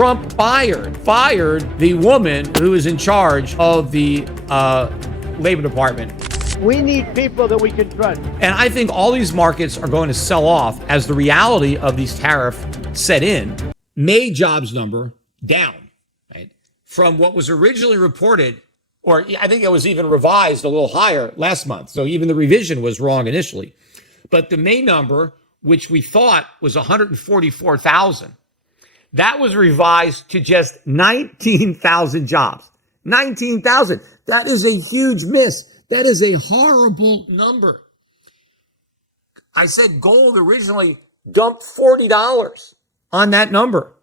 Trump fired the woman who is in charge of the Labor Department. We need people that we can trust. And I think all these markets are going to sell off as the reality of these tariffs set in. May jobs number down, right? From what was originally reported, or I think it was even revised a little higher last month. So even the revision was wrong initially. But the May number, which we thought was 144,000, that was revised to just 19,000 jobs. 19,000. That is a huge miss. That is a horrible number. I said gold originally dumped $40 on that number.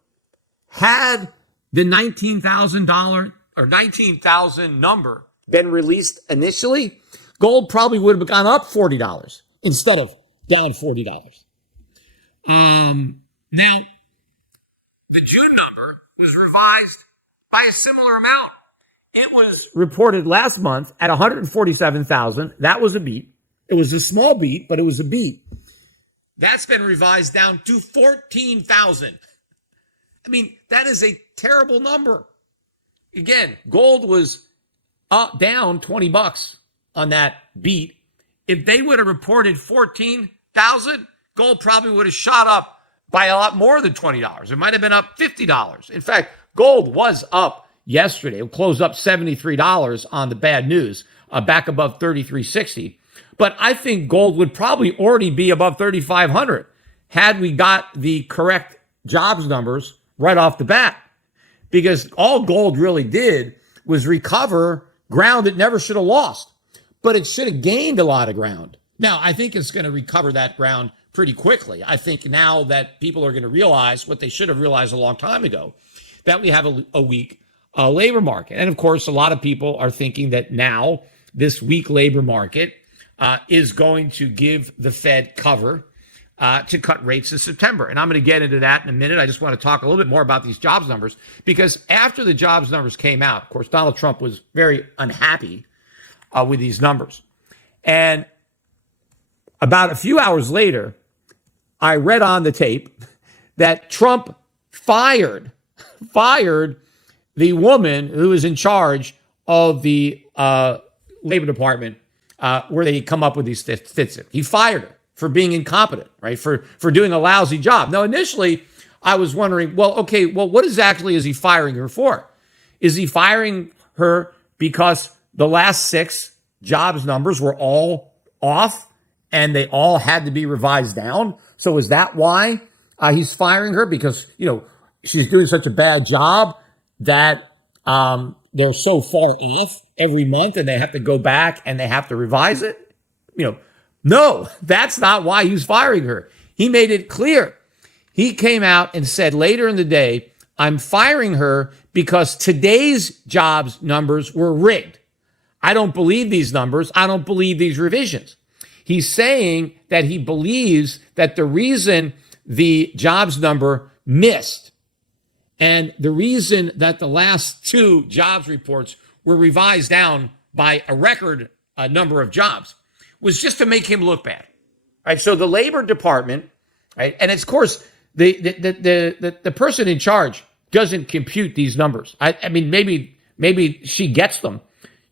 Had the $19,000 or 19,000 number been released initially, gold probably would have gone up $40 instead of down $40. Now, the June number was revised by a similar amount. It was reported last month at 147,000. That was a beat. It was a small beat, but it was a beat. That's been revised down to 14,000. I mean, that is a terrible number. Again, gold was down $20 on that beat. If they would have reported 14,000, gold probably would have shot up by a lot more than $20. It might have been up $50. In fact, gold was up yesterday. It closed up $73 on the bad news, back above 33.60. But I think gold would probably already be above 3,500 had we got the correct jobs numbers right off the bat. Because all gold really did was recover ground it never should have lost. But it should have gained a lot of ground. Now, I think it's going to recover that ground pretty quickly. I think now that people are going to realize what they should have realized a long time ago, that we have a weak labor market. And of course, a lot of people are thinking that now this weak labor market is going to give the Fed cover to cut rates in September. And I'm going to get into that in a minute. I just want to talk a little bit more about these jobs numbers, because after the jobs numbers came out, of course, Donald Trump was very unhappy with these numbers. And about a few hours later, I read on the tape that Trump fired the woman who is in charge of the Labor Department, where they come up with these statistics. He fired her for being incompetent, right? For doing a lousy job. Now, initially, I was wondering, what exactly is he firing her for? Is he firing her because the last 6 jobs numbers were all off and they all had to be revised down? So is that why he's firing her? Because, she's doing such a bad job that they're so far off every month and they have to go back and they have to revise it? No, that's not why he's firing her. He made it clear. He came out and said later in the day, I'm firing her because today's jobs numbers were rigged. I don't believe these numbers. I don't believe these revisions. He's saying that he believes that the reason the jobs number missed and the reason that the last 2 jobs reports were revised down by a record number of jobs was just to make him look bad, right? So the Labor Department, right, and of course the person in charge doesn't compute these numbers. I mean, maybe she gets them.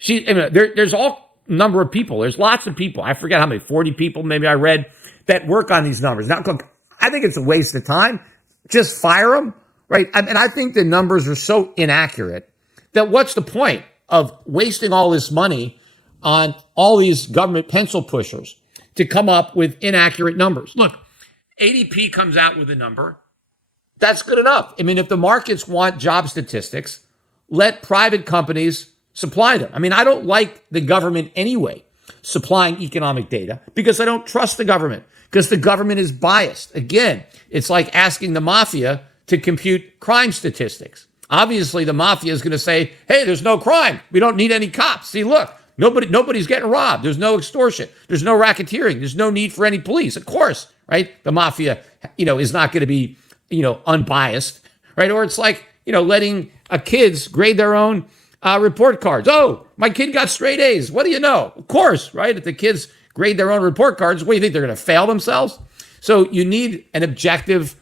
There's all number of people. There's lots of people. I forget how many, 40 people maybe I read that work on these numbers. Now, look, I think it's a waste of time. Just fire them, right? And I think the numbers are so inaccurate that what's the point of wasting all this money on all these government pencil pushers to come up with inaccurate numbers? Look, ADP comes out with a number. That's good enough. I mean, if the markets want job statistics, let private companies supply them. I mean, I don't like the government anyway supplying economic data because I don't trust the government, because the government is biased. Again, it's like asking the mafia to compute crime statistics. Obviously, the mafia is going to say, hey, there's no crime. We don't need any cops. See, look, nobody's getting robbed. There's no extortion. There's no racketeering. There's no need for any police. Of course, right? The mafia, is not going to be, unbiased, right? Or it's like, letting kids grade their own report cards. Oh, my kid got straight A's. What do you know? Of course, right? If the kids grade their own report cards, what do you think? They're going to fail themselves? So you need an objective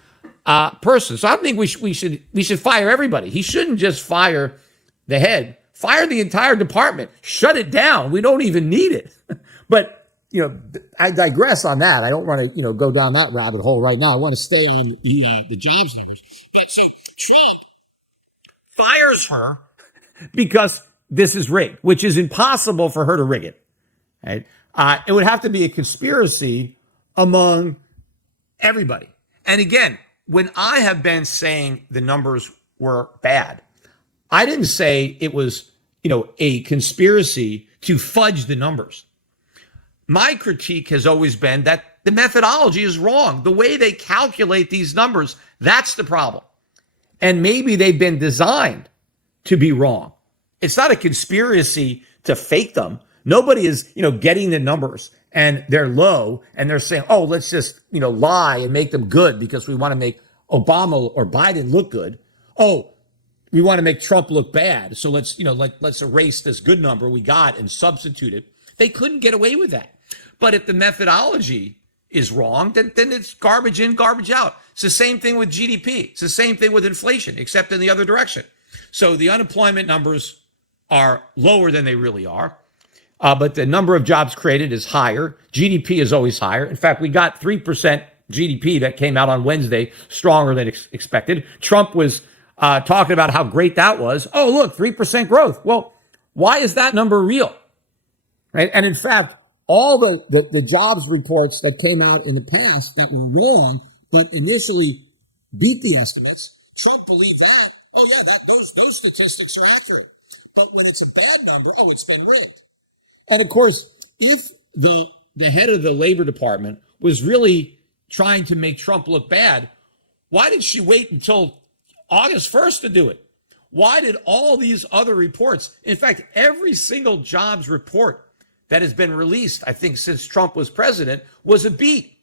person. So I think we should fire everybody. He shouldn't just fire the head. Fire the entire department. Shut it down. We don't even need it. But I digress on that. I don't want to go down that rabbit hole right now. I want to stay on the jobs numbers. But so Trump fires her because this is rigged, which is impossible for her to rig it. Right? It would have to be a conspiracy among everybody. And again, when I have been saying the numbers were bad, I didn't say it was, a conspiracy to fudge the numbers. My critique has always been that the methodology is wrong. The way they calculate these numbers, that's the problem. And maybe they've been designed to be wrong. It's not a conspiracy to fake them. Nobody is, getting the numbers and they're low and they're saying, oh, let's just, lie and make them good because we want to make Obama or Biden look good. Oh, we want to make Trump look bad. So let's erase this good number we got and substitute it. They couldn't get away with that. But if the methodology is wrong, then it's garbage in, garbage out. It's the same thing with GDP. It's the same thing with inflation, except in the other direction. So the unemployment numbers are lower than they really are. But the number of jobs created is higher. GDP is always higher. In fact, we got 3% GDP that came out on Wednesday, stronger than expected. Trump was talking about how great that was. Oh, look, 3% growth. Well, why is that number real? Right? And in fact, all the jobs reports that came out in the past that were wrong, but initially beat the estimates, Trump believed that. Oh, yeah, those statistics are accurate. But when it's a bad number, oh, it's been rigged. And of course, if the head of the Labor Department was really trying to make Trump look bad, why did she wait until August 1st to do it? Why did all these other reports, in fact, every single jobs report that has been released, I think, since Trump was president, was a beat.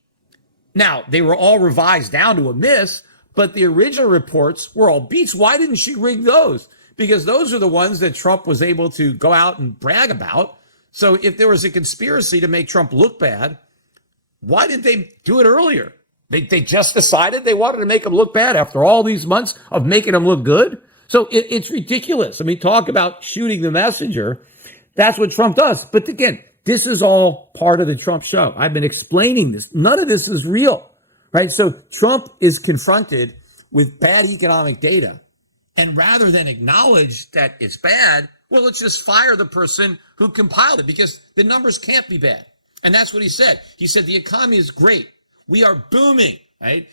Now, they were all revised down to a miss, but the original reports were all beats. Why didn't she rig those? Because those are the ones that Trump was able to go out and brag about. So if there was a conspiracy to make Trump look bad, why didn't they do it earlier? They just decided they wanted to make him look bad after all these months of making him look good. So it's ridiculous. I mean, talk about shooting the messenger. That's what Trump does. But again, this is all part of the Trump show. I've been explaining this. None of this is real, right? So Trump is confronted with bad economic data. And rather than acknowledge that it's bad, well, let's just fire the person who compiled it because the numbers can't be bad. And that's what he said. He said the economy is great. We are booming, right?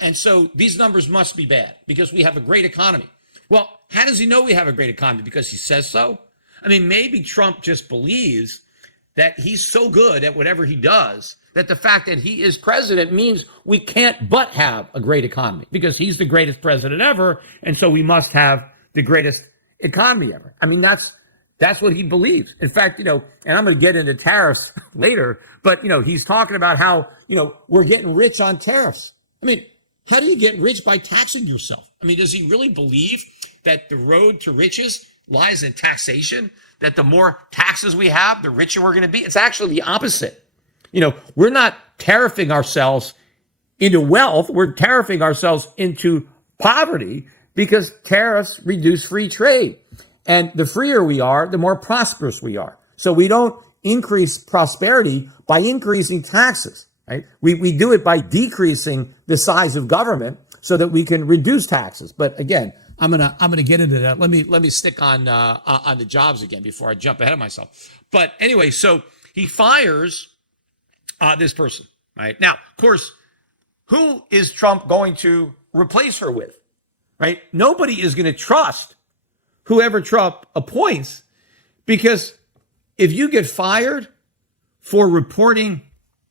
And so these numbers must be bad because we have a great economy. Well, how does he know we have a great economy? Because he says so? I mean, maybe Trump just believes that he's so good at whatever he does that the fact that he is president means we can't but have a great economy because he's the greatest president ever. And so we must have the greatest economy ever. I mean, that's what he believes. In fact, and I'm going to get into tariffs later, but, he's talking about how, we're getting rich on tariffs. I mean, how do you get rich by taxing yourself? I mean, does he really believe that the road to riches lies in taxation? That the more taxes we have, the richer we're going to be? It's actually the opposite. We're not tariffing ourselves into wealth. We're tariffing ourselves into poverty because tariffs reduce free trade. And the freer we are, the more prosperous we are. So we don't increase prosperity by increasing taxes, right? We do it by decreasing the size of government so that we can reduce taxes. But again, I'm gonna get into that. Let me stick on the jobs again before I jump ahead of myself. But anyway, so he fires this person, right? Now, of course, who is Trump going to replace her with, right? Nobody is going to trust whoever Trump appoints, because if you get fired for reporting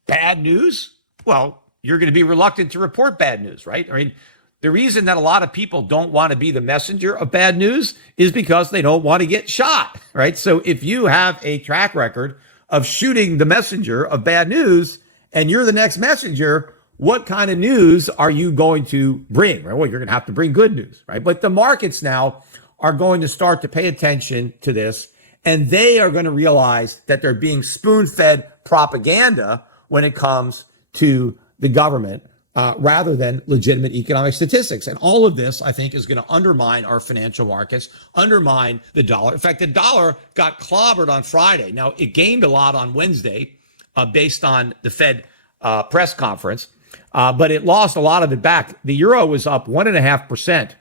bad news, well, you're going to be reluctant to report bad news, right? I mean, the reason that a lot of people don't want to be the messenger of bad news is because they don't want to get shot, right? So if you have a track record of shooting the messenger of bad news and you're the next messenger, what kind of news are you going to bring? Right? Well, you're going to have to bring good news, right? But the markets now are going to start to pay attention to this, and they are going to realize that they're being spoon-fed propaganda when it comes to the government rather than legitimate economic statistics. And all of this, I think, is going to undermine our financial markets, undermine the dollar. In fact, the dollar got clobbered on Friday. Now, it gained a lot on Wednesday based on the Fed press conference, but it lost a lot of it back. The euro was up 1.5%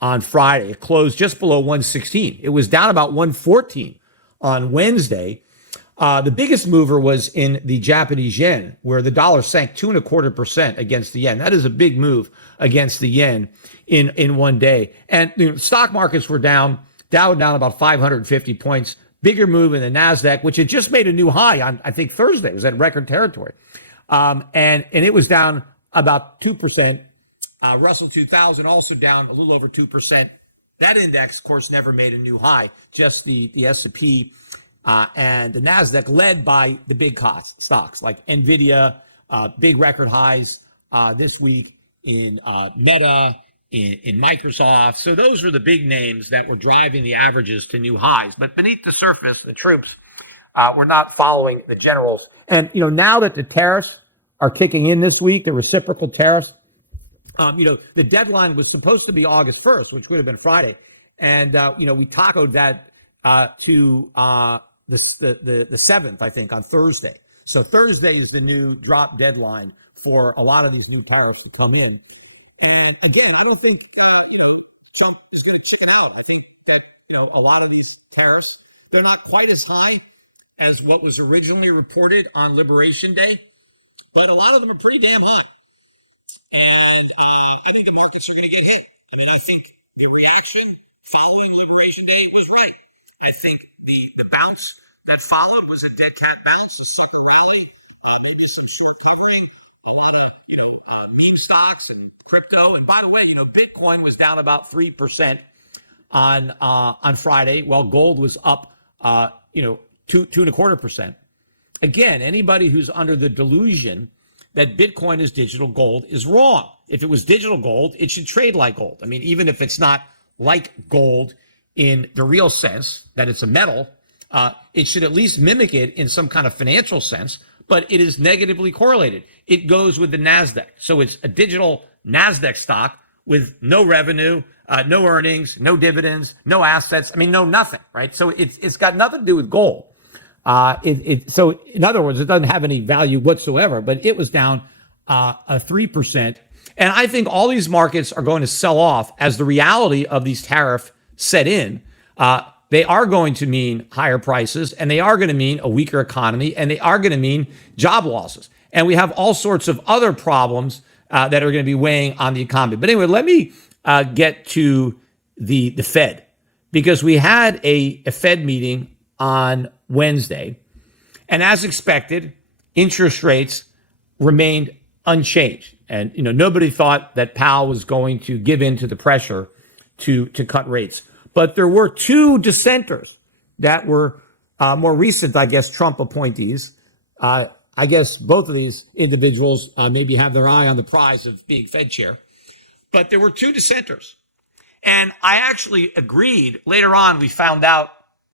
on Friday. It closed just below 116. It was down about 114 on Wednesday. The biggest mover was in the Japanese yen, where the dollar sank 2.25% against the yen. That is a big move against the yen in one day. And stock markets were down, Dow down about 550 points. Bigger move in the NASDAQ, which had just made a new high on, I think, Thursday. It was at record territory. And it was down about 2%. Russell 2000 also down a little over 2%. That index, of course, never made a new high, just the S&P and the NASDAQ, led by the big stocks like NVIDIA, big record highs this week in Meta, in Microsoft. So those were the big names that were driving the averages to new highs. But beneath the surface, the troops were not following the generals. And, now that the tariffs are kicking in this week, the reciprocal tariffs, the deadline was supposed to be August 1st, which would have been Friday. And, we tacoed that to the 7th, I think, on Thursday. So Thursday is the new drop deadline for a lot of these new tariffs to come in. And again, I don't think, Trump is going to chicken out. I think that, a lot of these tariffs, they're not quite as high as what was originally reported on Liberation Day, but a lot of them are pretty damn high. And I think the markets are going to get hit. I mean, I think the reaction following Liberation Day was right. I think the bounce that followed was a dead cat bounce, a sucker rally, maybe some short covering, a lot of meme stocks and crypto. And by the way, Bitcoin was down about 3% on Friday, while gold was up 2.25%. Again, anybody who's under the delusion that Bitcoin is digital gold is wrong. If it was digital gold, it should trade like gold. I mean, even if it's not like gold in the real sense that it's a metal, it should at least mimic it in some kind of financial sense, but it is negatively correlated. It goes with the NASDAQ. So it's a digital NASDAQ stock with no revenue, no earnings, no dividends, no assets. I mean, no nothing, right? So it's got nothing to do with gold. So in other words, it doesn't have any value whatsoever, but it was down 3%. And I think all these markets are going to sell off as the reality of these tariffs set in. They are going to mean higher prices, and they are going to mean a weaker economy, and they are going to mean job losses. And we have all sorts of other problems that are going to be weighing on the economy. But anyway, let me get to the Fed, because we had a Fed meeting on Wednesday, and as expected, interest rates remained unchanged. And nobody thought that Powell was going to give in to the pressure to cut rates. But there were two dissenters that were more recent, I guess, Trump appointees. I guess both of these individuals maybe have their eye on the prize of being Fed chair. But there were two dissenters. And I actually agreed. Later on, we found out